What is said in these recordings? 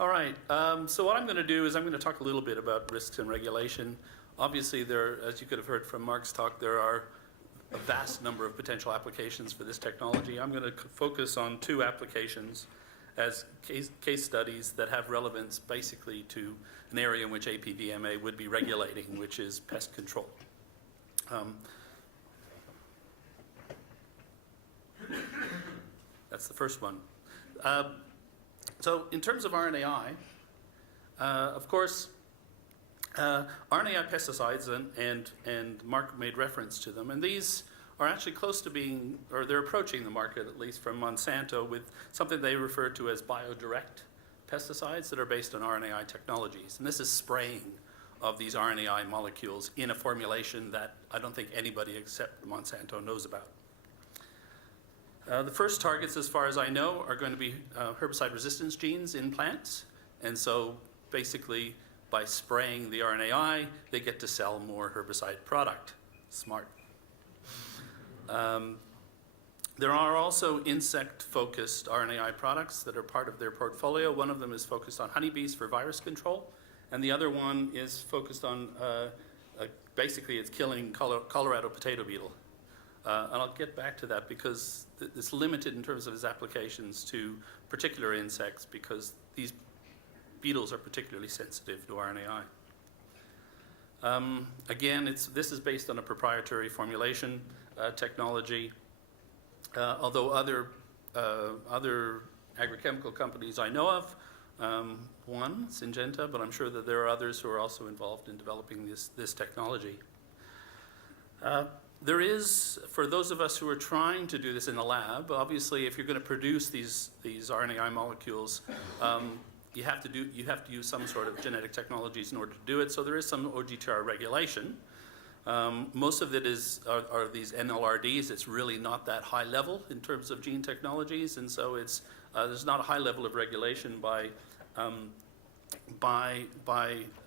All right, so what I'm going to do is I'm going to talk a little bit about risks and regulation. Obviously, as you could have heard from Mark's talk, there are a vast number of potential applications for this technology. I'm going to focus on two applications as case studies that have relevance basically to an area in which APVMA would be regulating, which is pest control. That's the first one. So in terms of RNAi, of course, RNAi pesticides, and Mark made reference to them, and these are actually close to being, or they're approaching the market, at least from Monsanto, with something they refer to as biodirect pesticides that are based on RNAi technologies. And this is spraying of these RNAi molecules in a formulation that I don't think anybody except Monsanto knows about. The first targets, as far as I know, are going to be herbicide resistance genes in plants. And so basically, by spraying the RNAi, they get to sell more herbicide product. Smart. There are also insect-focused RNAi products that are part of their portfolio. One of them is focused on honeybees for virus control, and the other one is focused on, basically it's killing Colorado potato beetle. And I'll get back to that because it's limited in terms of its applications to particular insects because these beetles are particularly sensitive to RNAi. Again, this is based on a proprietary formulation technology, although other agrochemical companies I know of, one, Syngenta, but I'm sure that there are others who are also involved in developing this technology. There is, for those of us who are trying to do this in the lab, obviously if you're going to produce these RNAi molecules, you have to use some sort of genetic technologies in order to do it. So there is some OGTR regulation. Most of it are these NLRDs. It's really not that high level in terms of gene technologies, and so there's not a high level of regulation by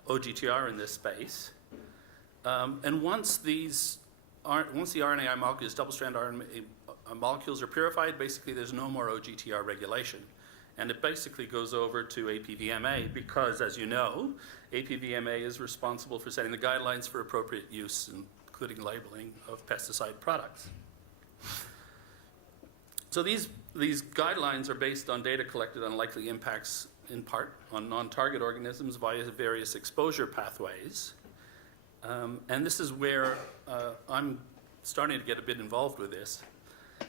OGTR in this space. And once the RNAi molecules, double-strand RNA molecules are purified, basically there's no more OGTR regulation. And it basically goes over to APVMA because, as you know, APVMA is responsible for setting the guidelines for appropriate use, including labeling of pesticide products. So these guidelines are based on data collected on likely impacts, in part, on non-target organisms via various exposure pathways. And this is where I'm starting to get a bit involved with this.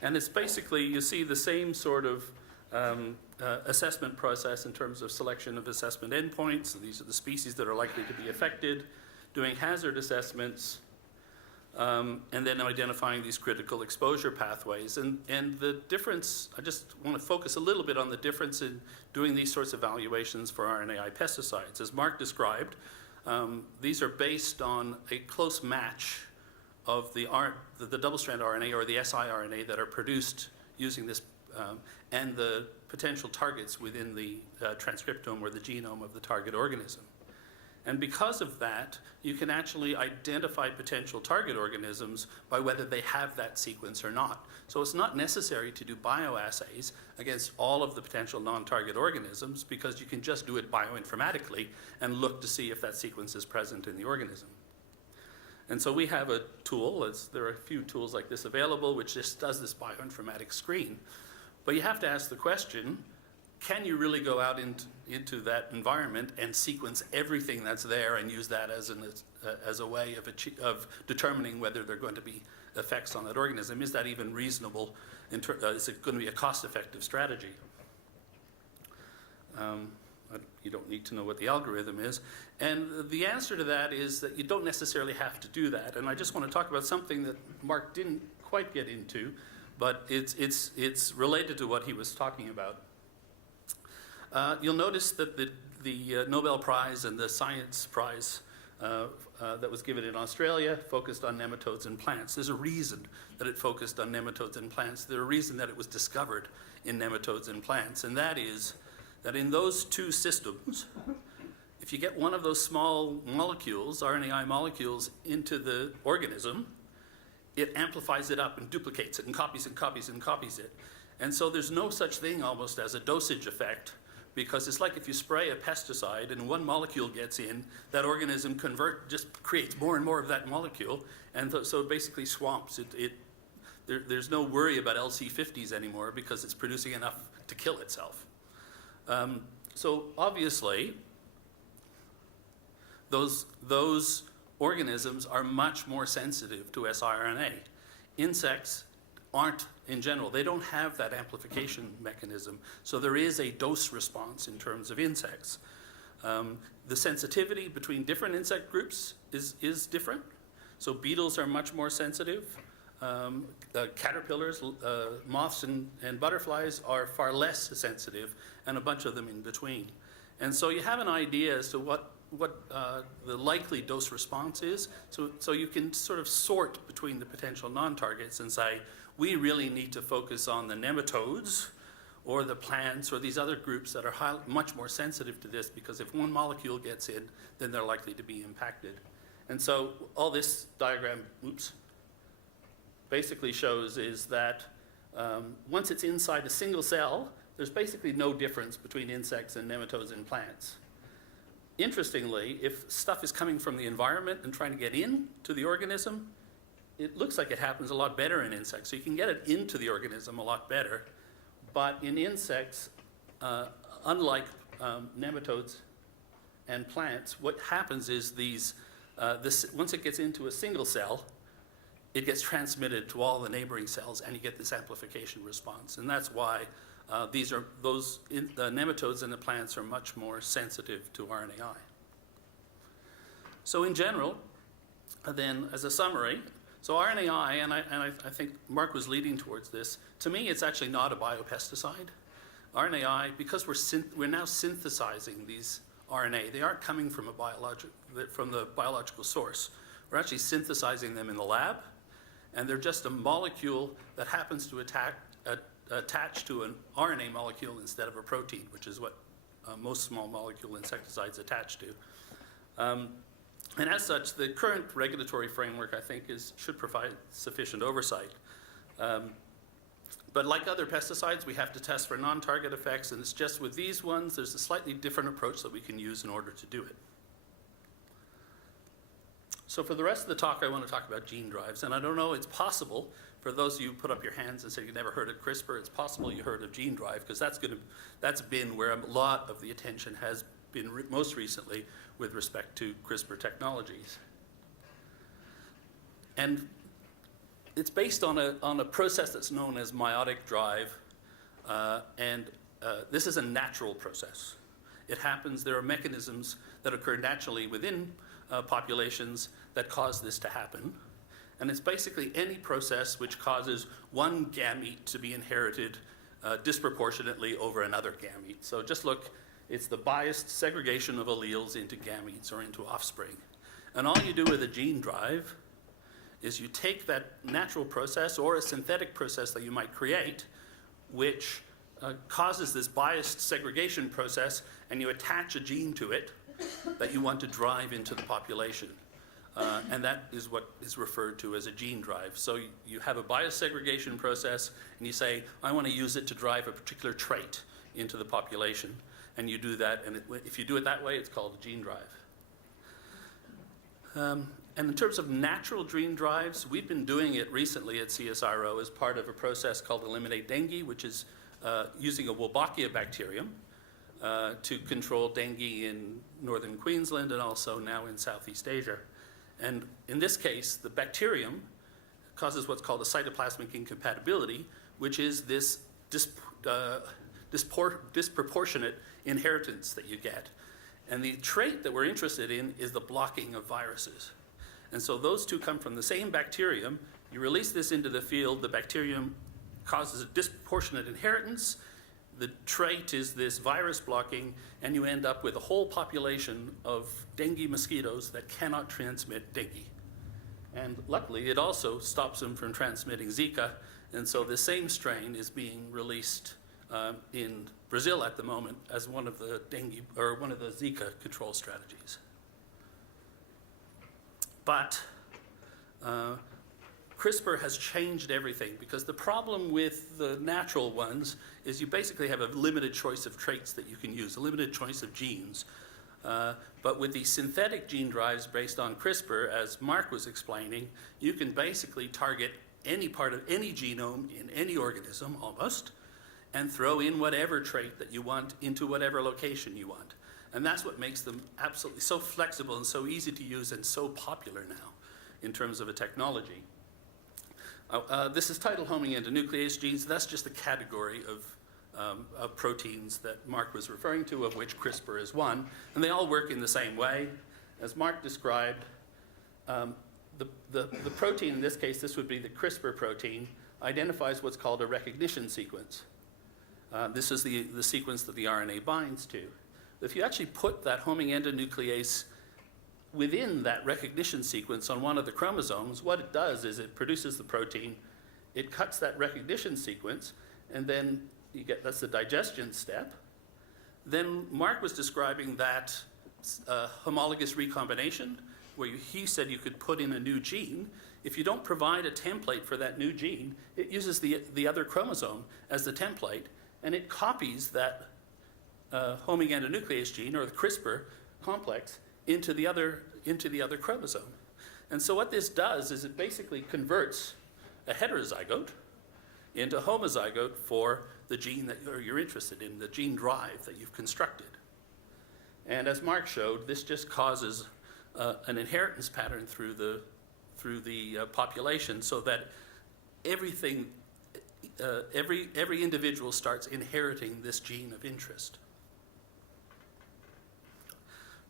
And it's basically, you see the same sort of assessment process in terms of selection of assessment endpoints. So these are the species that are likely to be affected, doing hazard assessments, and then identifying these critical exposure pathways. And the difference, I just want to focus a little bit on the difference in doing these sorts of evaluations for RNAi pesticides. As Mark described, these are based on a close match of the double-strand RNA or the siRNA that are produced using this and the potential targets within the transcriptome or the genome of the target organism. And because of that, you can actually identify potential target organisms by whether they have that sequence or not. So it's not necessary to do bioassays against all of the potential non-target organisms because you can just do it bioinformatically and look to see if that sequence is present in the organism. And so we have a tool, there are a few tools like this available, which just does this bioinformatics screen. But you have to ask the question, can you really go out into that environment and sequence everything that's there and use that as a way of determining whether there are going to be effects on that organism? Is that even reasonable? Is it going to be a cost-effective strategy? You don't need to know what the algorithm is. And the answer to that is that you don't necessarily have to do that. And I just want to talk about something that Mark didn't quite get into, but it's related to what he was talking about. You'll notice that the Nobel Prize and the Science Prize that was given in Australia focused on nematodes in plants. There's a reason that it focused on nematodes in plants. There's a reason that it was discovered in nematodes in plants, and that is that in those two systems, if you get one of those small molecules, RNAi molecules, into the organism, it amplifies it up and duplicates it and copies and copies and copies it. And so there's no such thing almost as a dosage effect because it's like if you spray a pesticide and one molecule gets in, that organism just creates more and more of that molecule, and so it basically swamps. There's no worry about LC50s anymore because it's producing enough to kill itself. So obviously, those organisms are much more sensitive to siRNA. Insects aren't in general. They don't have that amplification mechanism. So there is a dose response in terms of insects. The sensitivity between different insect groups is different. So beetles are much more sensitive. Caterpillars, moths, and butterflies are far less sensitive, and a bunch of them in between. And so you have an idea as to what the likely dose response is, so you can sort of sort between the potential non-targets and say, we really need to focus on the nematodes or the plants or these other groups that are much more sensitive to this, because if one molecule gets in, then they're likely to be impacted. And so all this diagram, basically shows is that once it's inside a single cell, there's basically no difference between insects and nematodes in plants. Interestingly, if stuff is coming from the environment and trying to get into the organism, it looks like it happens a lot better in insects. So you can get it into the organism a lot better. But in insects, unlike nematodes and plants, what happens is once it gets into a single cell, it gets transmitted to all the neighboring cells, and you get this amplification response. And that's why the nematodes in the plants are much more sensitive to RNAi. So in general, then as a summary, so RNAi, and I think Mark was leading towards this, to me it's actually not a biopesticide. RNAi, because we're now synthesizing these RNA, they aren't coming from the biological source. We're actually synthesizing them in the lab, and they're just a molecule that happens to attach to an RNA molecule instead of a protein, which is what most small molecule insecticides attach to. And as such, the current regulatory framework, I think, should provide sufficient oversight. But like other pesticides, we have to test for non-target effects, and it's just with these ones, there's a slightly different approach that we can use in order to do it. So for the rest of the talk, I want to talk about gene drives. And I don't know, it's possible, for those of you who put up your hands and said you never heard of CRISPR, it's possible you heard of gene drive, because that's been where a lot of the attention has been most recently with respect to CRISPR technologies. And it's based on a process that's known as mitotic drive, and this is a natural process. It happens, there are mechanisms that occur naturally within populations that cause this to happen. And it's basically any process which causes one gamete to be inherited disproportionately over another gamete. So just look, it's the biased segregation of alleles into gametes or into offspring. And all you do with a gene drive is you take that natural process or a synthetic process that you might create, which causes this biased segregation process, and you attach a gene to it that you want to drive into the population. And that is what is referred to as a gene drive. So you have a biased segregation process, and you say, I want to use it to drive a particular trait into the population. And you do that, and if you do it that way, it's called a gene drive. And in terms of natural gene drives, we've been doing it recently at CSIRO as part of a process called Eliminate Dengue, which is using a Wolbachia bacterium to control dengue in northern Queensland and also now in Southeast Asia. And in this case, the bacterium causes what's called a cytoplasmic incompatibility, which is this disproportionate inheritance that you get. And the trait that we're interested in is the blocking of viruses. And so those two come from the same bacterium. You release this into the field, the bacterium causes a disproportionate inheritance. The trait is this virus blocking, and you end up with a whole population of dengue mosquitoes that cannot transmit dengue. And luckily, it also stops them from transmitting Zika, and so the same strain is being released in Brazil at the moment as one of the dengue or one of the Zika control strategies. But CRISPR has changed everything, because the problem with the natural ones is you basically have a limited choice of traits that you can use, a limited choice of genes. But with these synthetic gene drives based on CRISPR, as Mark was explaining, you can basically target any part of any genome in any organism, almost, and throw in whatever trait that you want into whatever location you want. And that's what makes them absolutely so flexible and so easy to use and so popular now in terms of a technology. This is titled homing endonuclease genes. That's just a category of proteins that Mark was referring to, of which CRISPR is one. And they all work in the same way. As Mark described, the protein, in this case, this would be the CRISPR protein, identifies what's called a recognition sequence. This is the sequence that the RNA binds to. If you actually put that homing endonuclease within that recognition sequence on one of the chromosomes, what it does is it produces the protein, it cuts that recognition sequence, and then you get, that's the digestion step. Then Mark was describing that homologous recombination, where he said you could put in a new gene. If you don't provide a template for that new gene, it uses the other chromosome as the template, and it copies that homing endonuclease gene, or the CRISPR complex, into the other chromosome. And so what this does is it basically converts a heterozygote into a homozygote for the gene that you're interested in, the gene drive that you've constructed. And as Mark showed, this just causes an inheritance pattern through the population, so that everything, every individual starts inheriting this gene of interest.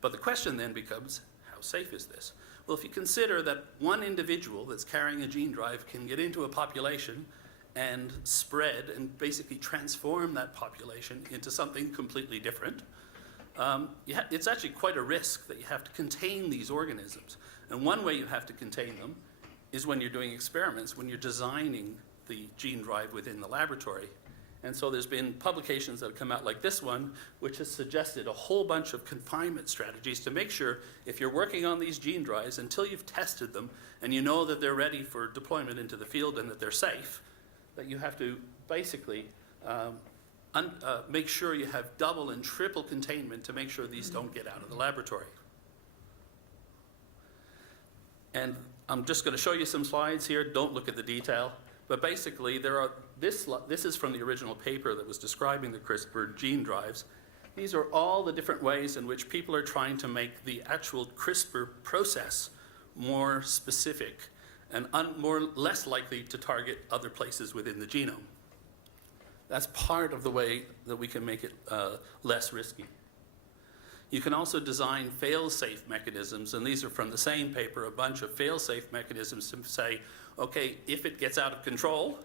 But the question then becomes, how safe is this? Well, if you consider that one individual that's carrying a gene drive can get into a population and spread and basically transform that population into something completely different, it's actually quite a risk that you have to contain these organisms. And one way you have to contain them is when you're doing experiments, when you're designing the gene drive within the laboratory. And so there's been publications that have come out like this one, which has suggested a whole bunch of confinement strategies to make sure if you're working on these gene drives, until you've tested them and you know that they're ready for deployment into the field and that they're safe, that you have to basically make sure you have double and triple containment to make sure these don't get out of the laboratory. And I'm just going to show you some slides here. Don't look at the detail. But basically, this is from the original paper that was describing the CRISPR gene drives. These are all the different ways in which people are trying to make the actual CRISPR process more specific and less likely to target other places within the genome. That's part of the way that we can make it less risky. You can also design fail-safe mechanisms, and these are from the same paper, a bunch of fail-safe mechanisms to say, okay, if it gets out of control,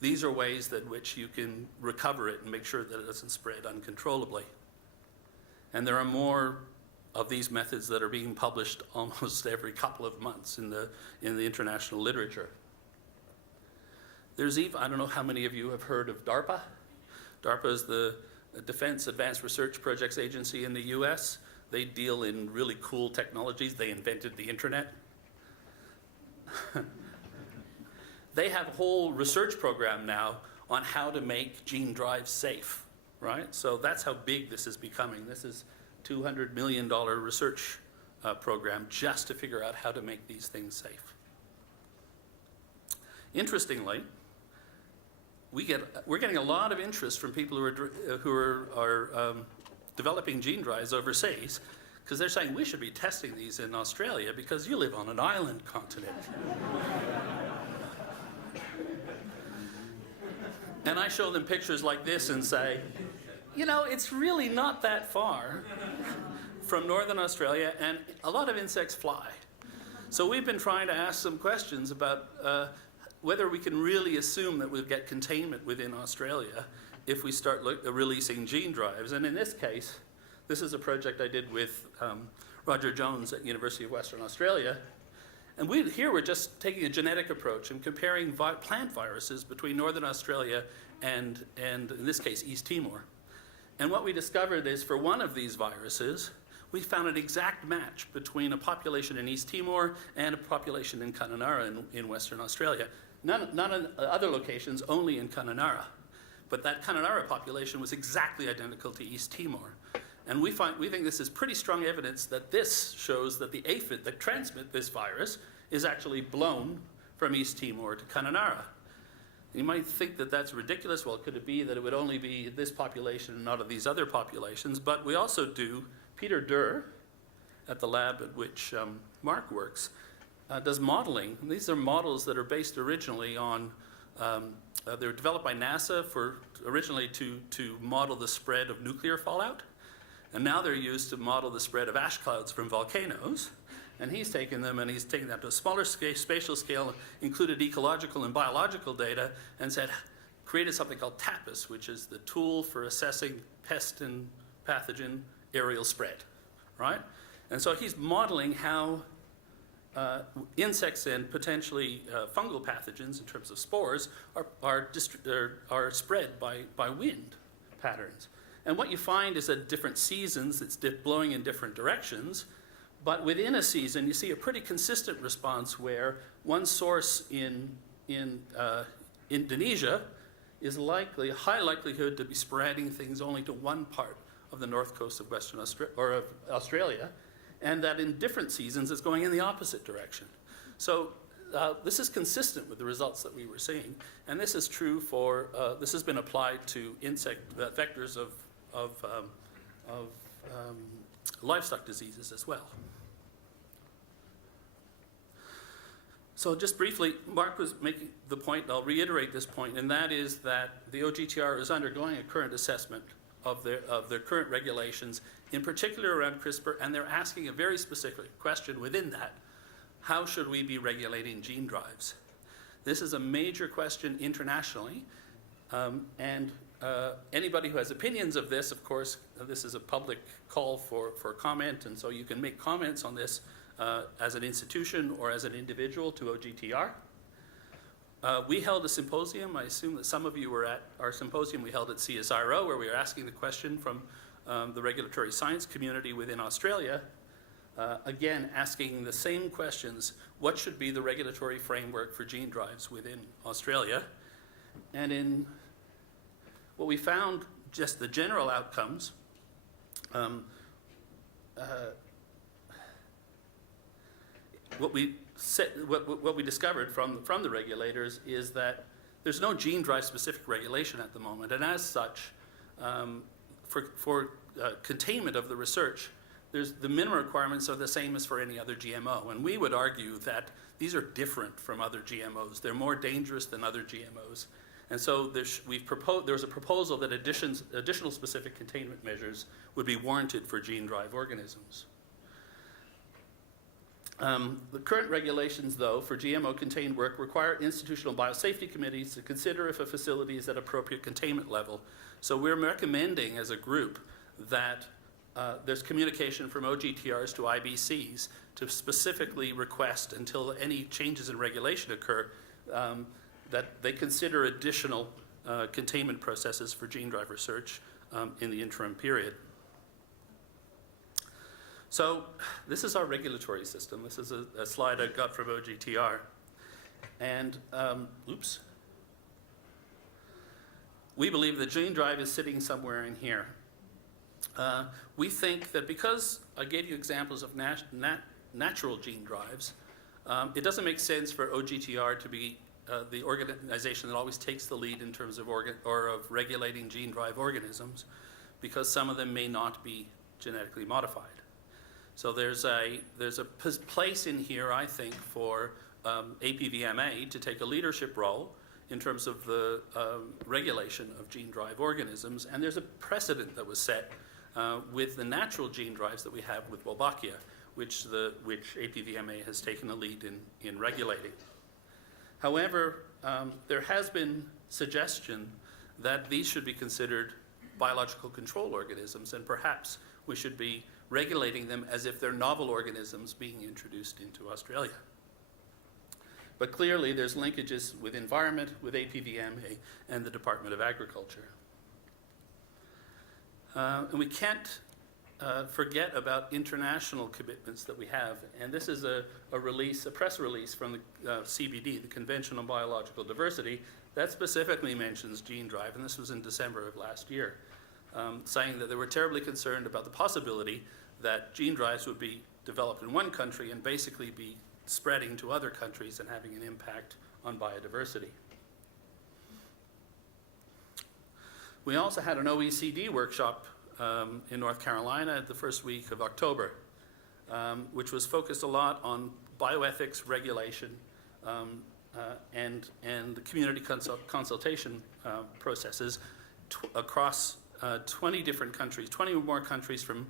these are ways that which you can recover it and make sure that it doesn't spread uncontrollably. And there are more of these methods that are being published almost every couple of months in the international literature. There's even, I don't know how many of you have heard of DARPA. DARPA is the Defense Advanced Research Projects Agency in the US. They deal in really cool technologies. They invented the internet. They have a whole research program now on how to make gene drives safe, right? So that's how big this is becoming. This is a $200 million research program just to figure out how to make these things safe. Interestingly, we're getting a lot of interest from people who are developing gene drives overseas, because they're saying we should be testing these in Australia because you live on an island continent. And I show them pictures like this and say, you know, it's really not that far from northern Australia, and a lot of insects fly. So we've been trying to ask some questions about whether we can really assume that we'll get containment within Australia if we start releasing gene drives. And in this case, this is a project I did with Roger Jones at University of Western Australia. And here we're just taking a genetic approach and comparing plant viruses between Northern Australia and in this case, East Timor. And what we discovered is for one of these viruses, we found an exact match between a population in East Timor and a population in Kununurra in Western Australia. None in other locations, only in Kununurra. But that Kununurra population was exactly identical to East Timor. And we think this is pretty strong evidence that this shows that the aphid that transmit this virus is actually blown from East Timor to Kununurra. You might think that that's ridiculous. Well, could it be that it would only be this population and not of these other populations? But we also do, Peter Durr, at the lab at which Mark works, does modeling. And these are models that are based originally on, they were developed by NASA originally to model the spread of nuclear fallout. And now they're used to model the spread of ash clouds from volcanoes. And he's taken them and he's taken them to a smaller spatial scale, included ecological and biological data, and said, created something called TAPIS, which is the tool for assessing pest and pathogen aerial spread, right? And so he's modeling how insects and potentially fungal pathogens, in terms of spores, are spread by wind patterns. And what you find is at different seasons, it's blowing in different directions. But within a season, you see a pretty consistent response where one source in Indonesia is high likelihood to be spreading things only to one part of the north coast of Western Australia, and that in different seasons it's going in the opposite direction. So this is consistent with the results that we were seeing, and this is true for this has been applied to insect vectors of livestock diseases as well. So just briefly, Mark was making the point, and I'll reiterate this point, and that is that the OGTR is undergoing a current assessment of their current regulations, in particular around CRISPR, and they're asking a very specific question within that. How should we be regulating gene drives? This is a major question internationally, and anybody who has opinions of this, of course, this is a public call for comment, and so you can make comments on this as an institution or as an individual to OGTR. We held a symposium. I assume that some of you were at our symposium we held at CSIRO, where we were asking the question from the regulatory science community within Australia, again, asking the same questions. What should be the regulatory framework for gene drives within Australia? And in what we found, just the general outcomes, what we discovered from the regulators is that there's no gene drive specific regulation at the moment, and as such, for containment of the research, the minimum requirements are the same as for any other GMO, and we would argue that these are different from other GMOs. They're more dangerous than other GMOs, and so there's a proposal that additional specific containment measures would be warranted for gene drive organisms. The current regulations, though, for GMO-contained work require institutional biosafety committees to consider if a facility is at appropriate containment level. So we're recommending as a group that there's communication from OGTRs to IBCs to specifically request, until any changes in regulation occur, that they consider additional containment processes for gene drive research in the interim period. So this is our regulatory system. This is a slide I got from OGTR. And, we believe the gene drive is sitting somewhere in here. We think that because I gave you examples of natural gene drives, it doesn't make sense for OGTR to be the organization that always takes the lead in terms of regulating gene drive organisms, because some of them may not be genetically modified. So there's a place in here, I think, for APVMA to take a leadership role in terms of the regulation of gene drive organisms, and there's a precedent that was set with the natural gene drives that we have with Wolbachia, which APVMA has taken the lead in regulating. However, there has been suggestion that these should be considered biological control organisms, and perhaps we should be regulating them as if they're novel organisms being introduced into Australia. But clearly there's linkages with environment, with APVMA, and the Department of Agriculture. And we can't forget about international commitments that we have. And this is a press release from the CBD, the Convention on Biological Diversity, that specifically mentions gene drive, and this was in December of last year, saying that they were terribly concerned about the possibility that gene drives would be developed in one country and basically be spreading to other countries and having an impact on biodiversity. We also had an OECD workshop in North Carolina the first week of October, which was focused a lot on bioethics regulation and the community consultation processes across 20 different countries. 20 or more countries from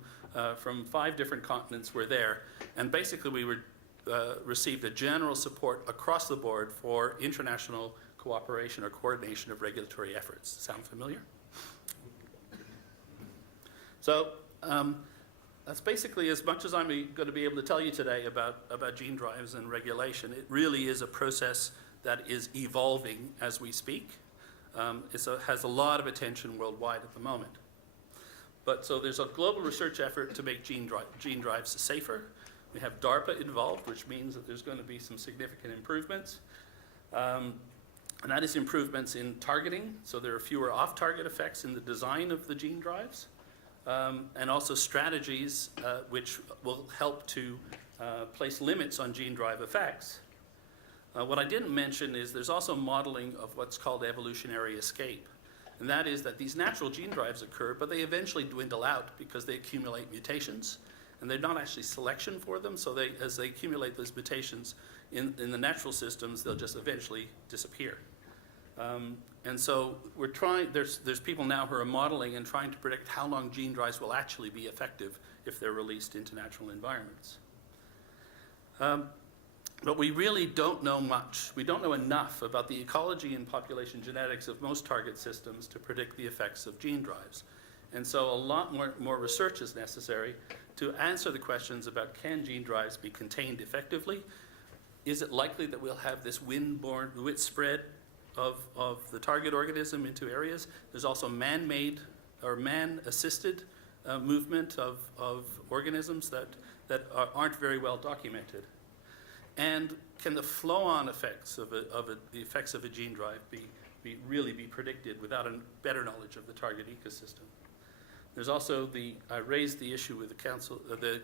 5 different continents were there, and basically we received a general support across the board for international cooperation or coordination of regulatory efforts. Sound familiar? So that's basically as much as I'm going to be able to tell you today about gene drives and regulation. It really is a process that is evolving as we speak. It has a lot of attention worldwide at the moment. But so there's a global research effort to make gene drives safer. We have DARPA involved, which means that there's going to be some significant improvements. And that is improvements in targeting, so there are fewer off-target effects in the design of the gene drives. And also strategies which will help to place limits on gene drive effects. What I didn't mention is there's also modeling of what's called evolutionary escape. And that is that these natural gene drives occur, but they eventually dwindle out because they accumulate mutations. And they're not actually selection for them, so as they accumulate those mutations in the natural systems, they'll just eventually disappear. And so we're trying, there's people now who are modeling and trying to predict how long gene drives will actually be effective if they're released into natural environments. But we really don't know much. We don't know enough about the ecology and population genetics of most target systems to predict the effects of gene drives. And so a lot more research is necessary to answer the questions about can gene drives be contained effectively? Is it likely that we'll have this wind spread of the target organism into areas? There's also man-made or man-assisted movement of organisms that aren't very well documented. And can the flow-on effects the effects of a gene drive really be predicted without a better knowledge of the target ecosystem? There's also I raised the issue with the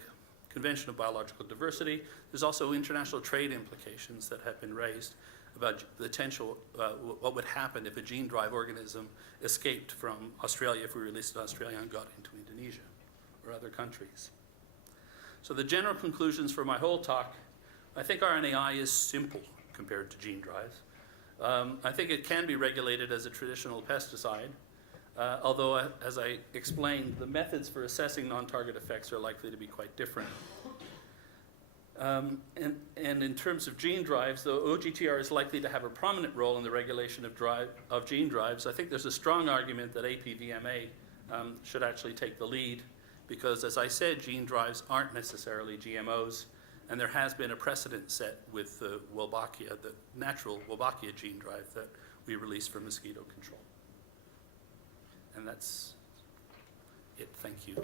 Convention of Biological Diversity. There's also international trade implications that have been raised about the potential, what would happen if a gene drive organism escaped from Australia, if we released it in Australia and got into Indonesia or other countries. So the general conclusions for my whole talk, I think RNAi is simple compared to gene drives. I think it can be regulated as a traditional pesticide, although, as I explained, the methods for assessing non-target effects are likely to be quite different. And in terms of gene drives, though OGTR is likely to have a prominent role in the regulation of gene drives, I think there's a strong argument that APVMA should actually take the lead because, as I said, gene drives aren't necessarily GMOs, and there has been a precedent set with the Wolbachia, the natural Wolbachia gene drive that we released for mosquito control. And that's it. Thank you.